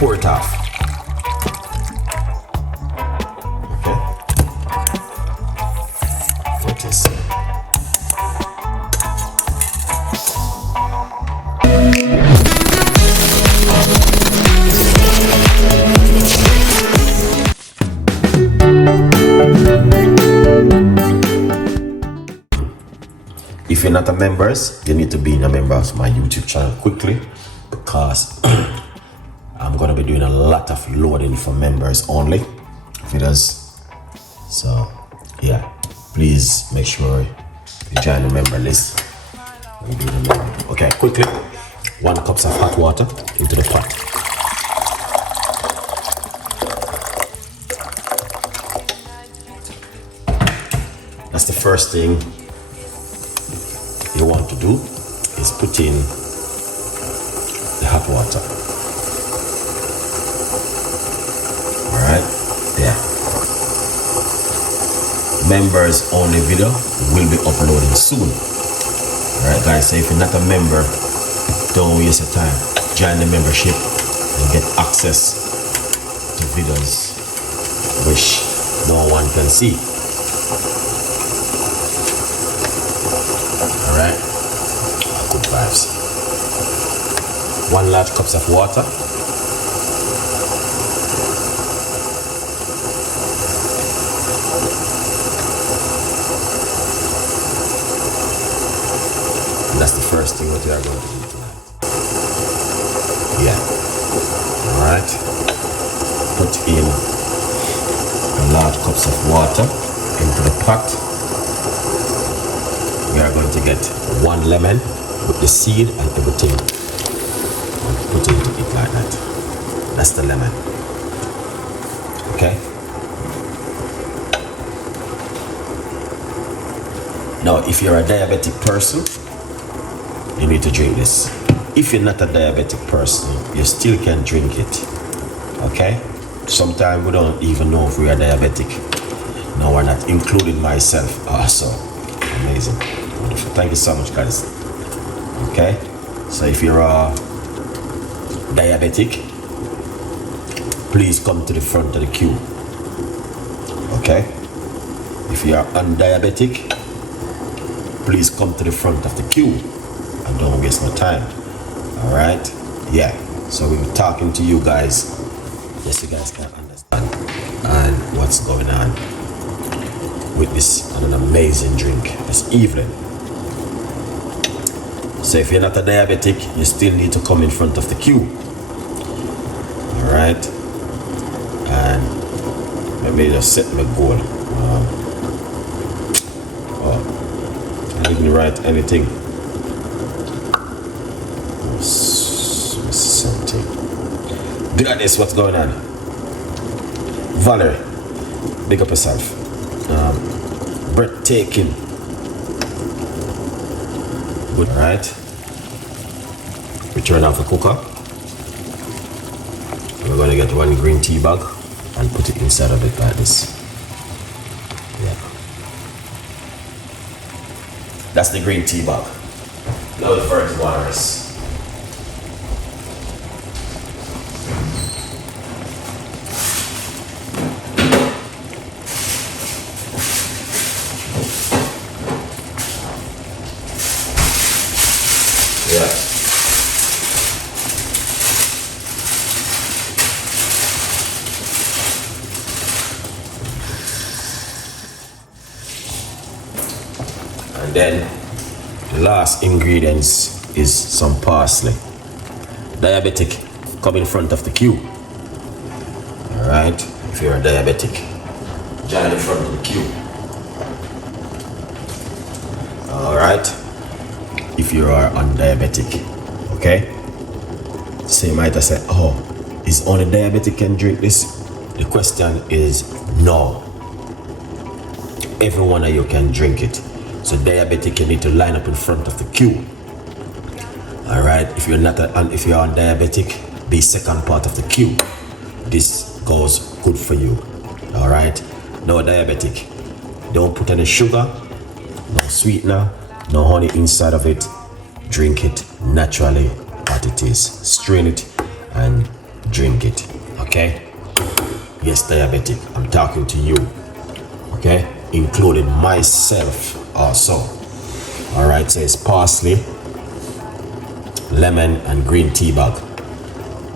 pour it off. Okay. What is it? If you're not a member, you need to be a member of my YouTube channel quickly, because I'm going to be doing a lot of loading for members only videos. So yeah, please make sure you join the member list. Okay, quickly, 1 cup of hot water into the pot. That's the first thing you want to do, is put in the hot water. All right, yeah. Members only video will be uploading soon. All right, guys. So if you're not a member, don't waste your time. Join the membership and get access to videos which no one can see. Alright, good vibes. 1 large cup of water. And that's the first thing what we are going to do tonight. Yeah. Alright. Put in a large cups of water into the pot. We are going to get 1 lemon with the seed and everything, and put it into it like that. That's the lemon. Okay. Now, if you're a diabetic person, you need to drink this. If you're not a diabetic person, you still can drink it. Okay. Sometimes we don't even know if we are diabetic. No, we're not, including myself also. Amazing. Wonderful. Thank you so much, guys. Okay, so if you're diabetic, please come to the front of the queue. Okay, if you are undiabetic, please come to the front of the queue and don't waste no time. All right, yeah. So we were talking to you guys, just so you guys can understand and what's going on with this and an amazing drink this evening. So if you're not a diabetic, you still need to come in front of the queue. All right, and let me just set my goal. I didn't write anything. Something. Look at this. What's going on? Valerie, big up yourself. Breathtaking. Good, right? We turn off the cooker. We're going to get 1 green tea bag and put it inside of it like this. Yeah. That's the green tea bag. Now the first water is. And then the last ingredients is some parsley. Diabetic, come in front of the queue. Alright, if you're a diabetic, join in front of the queue. Alright, if you are undiabetic, okay? So you might have said, oh, is only diabetic can drink this? The question is no. Every one of you can drink it. So diabetic, you need to line up in front of the queue. All right. If you're not, if you're on diabetic, be second part of the queue. This goes good for you. All right. No diabetic. Don't put any sugar, no sweetener, no honey inside of it. Drink it naturally, what it is. Strain it and drink it. Okay? Yes, diabetic, I'm talking to you. Okay? Including myself also. Alright, so it's parsley, lemon, and green tea bag.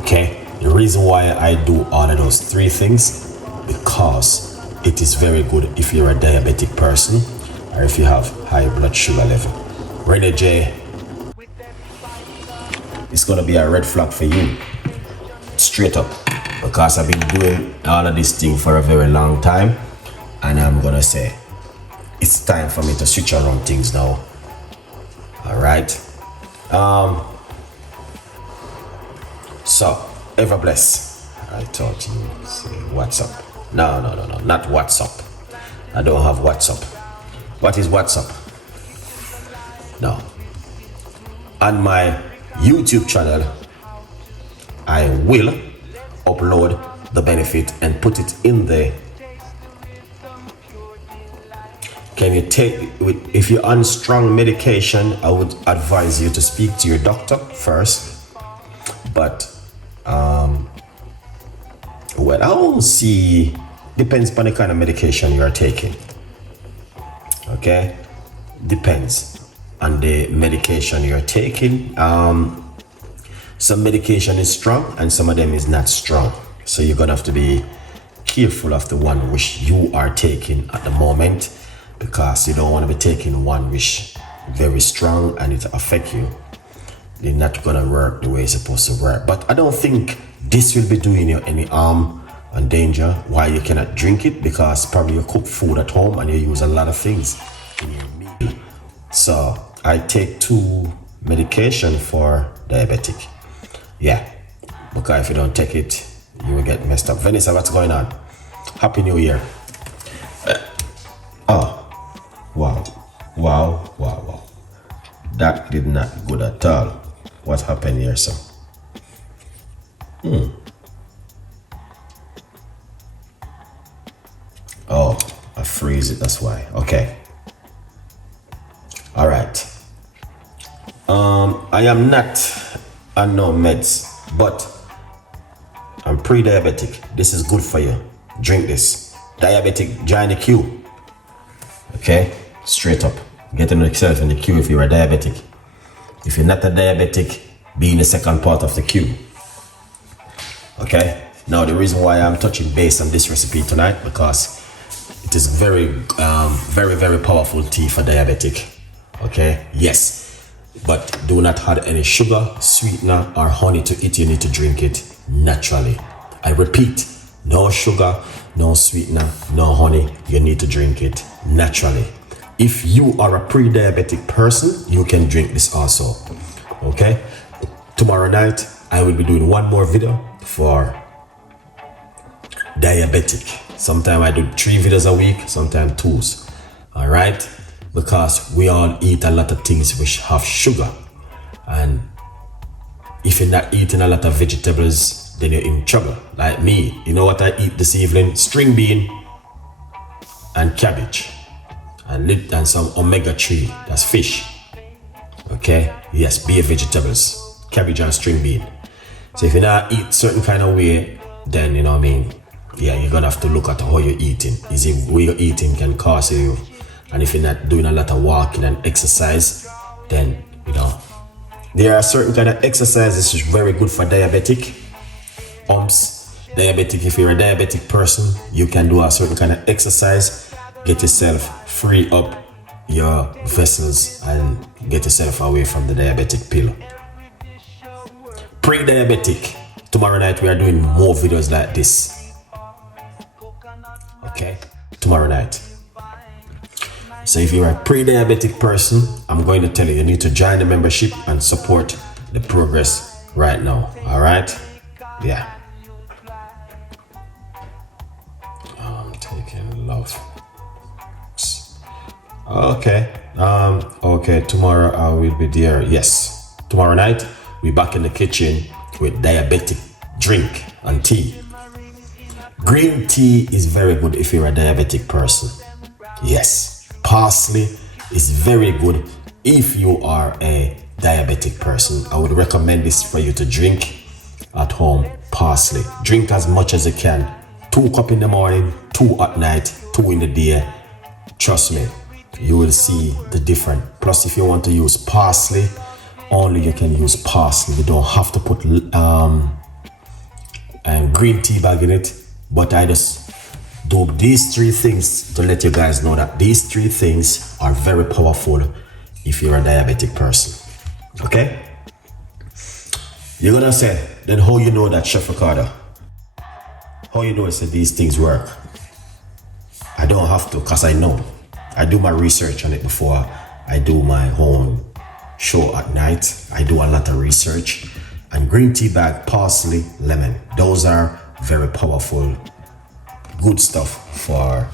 Okay? The reason why I do all of those three things, because it is very good if you're a diabetic person or if you have high blood sugar level. Renee J, it's gonna be a red flag for you, straight up, because I've been doing all of this thing for a very long time, and I'm gonna say it's time for me to switch around things now. All right. So ever bless. I thought you say WhatsApp. No, not WhatsApp. I don't have WhatsApp. What is WhatsApp? No. On my YouTube channel, I will upload the benefit and put it in there. Can you take, if you're on strong medication, I would advise you to speak to your doctor first. But, well, I don't see, depends on the kind of medication you are taking. Okay? Depends on the medication you're taking. Some medication is strong and some of them is not strong. So you're gonna have to be careful of the one which you are taking at the moment, because you don't want to be taking one which very strong and it affect you. They're not gonna work the way it's supposed to work. But I don't think this will be doing you any harm and danger. Why you cannot drink it? Because probably you cook food at home and you use a lot of things in your meal. So I take 2 medication for diabetic. Yeah, because if you don't take it, you will get messed up. Vanessa, what's going on? Happy New Year. Wow. That did not good at all. What happened here, sir? Oh, I freeze it, that's why. Okay. All right. I am not on no meds, but I'm pre-diabetic. This is good for you. Drink this. Diabetic, join the queue. Okay? Straight up. Getting yourself in the queue if you're a diabetic. If you're not a diabetic, be in the second part of the queue. Okay? Now the reason why I'm touching base on this recipe tonight, because it is very powerful tea for diabetic. Okay? Yes. But do not add any sugar, sweetener, or honey to it. You need to drink it naturally. I repeat, no sugar, no sweetener, no honey. You need to drink it naturally. If you are a pre-diabetic person, you can drink this also. Okay? Tomorrow night, I will be doing one more video for diabetic. Sometimes I do 3 videos a week, sometimes 2s. All right? Because we all eat a lot of things which have sugar. And if you're not eating a lot of vegetables, then you're in trouble. Like me, you know what I eat this evening? String bean and cabbage. And some omega-3, that's fish. Okay? Yes, be vegetables. Cabbage and string bean. So if you not eat certain kind of way, then you know what I mean? Yeah, you're gonna have to look at how you're eating. Is it where you're eating can cause you, and if you're not doing a lot of walking and exercise, then you know, there are certain kind of exercises which is very good for diabetic. Diabetic, if you're a diabetic person, you can do a certain kind of exercise, get yourself free up your vessels and get yourself away from the diabetic pill. Pre-diabetic, tomorrow night we are doing more videos like this. Okay, tomorrow night. So if you're a pre-diabetic person, I'm going to tell you, you need to join the membership and support the progress right now. All right? Yeah. I'm taking love. Okay. Okay, tomorrow I will be there. Yes. Tomorrow night, we're back in the kitchen with diabetic drink and tea. Green tea is very good if you're a diabetic person. Yes. Parsley is very good if you are a diabetic person. I would recommend this for you to drink at home. parsley. Drink as much as you can. 2 cups in the morning, 2 at night, 2 in the day. Trust me, you will see the difference. Plus, if you want to use parsley, only you can use parsley. You don't have to put green tea bag in it. But I just do these 3 things to let you guys know that these 3 things are very powerful if you're a diabetic person. Okay? You're gonna say, then how you know that, Chef Ricardo? How you know that these things work? I don't have to, because I know. I do my research on it before I do my own show at night. I do a lot of research. And green tea bag, parsley, lemon. Those are very powerful, good stuff for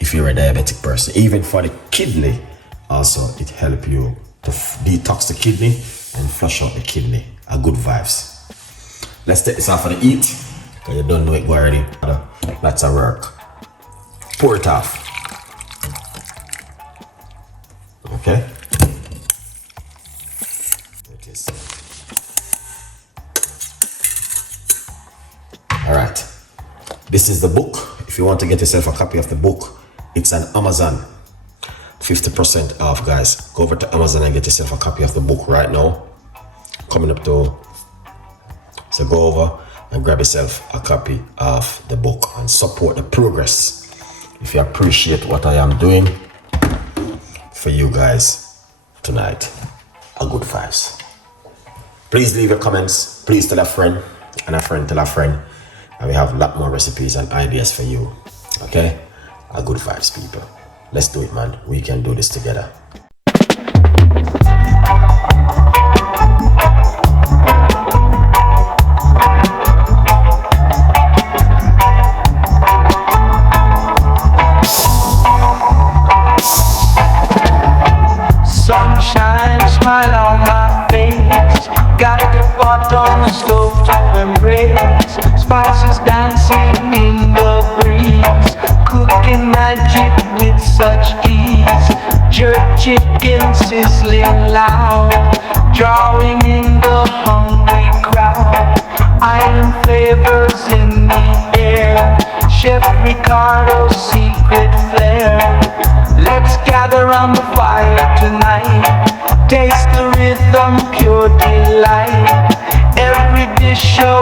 if you're a diabetic person. Even for the kidney, also it helps you to detox the kidney and flush out the kidney. A good vibes. Let's take this off for the eat, because you don't know it already. That's a work. Pour it off. Okay. It is. All right. This is the book. If you want to get yourself a copy of the book, it's on Amazon. 50% off, guys. Go over to Amazon and get yourself a copy of the book right now. Coming up to, so go over and grab yourself a copy of the book and support the progress. If you appreciate what I am doing for you guys tonight, a good vibes. Please leave your comments. Please tell a friend, and a friend tell a friend. And we have a lot more recipes and ideas for you. Okay? A good vibes, people. Let's do it, man. We can do this together. Sunshine, smile on my face. Got the pot on the stove to embrace. Spices dancing in the breeze. Cooking magic with such ease. Jerk chicken sizzling loud. Drawing in the hungry crowd. Iron flavors in the air. Chef Ricardo's secret flair. Let's gather around the fire tonight. Taste the rhythm, pure delight. Every dish show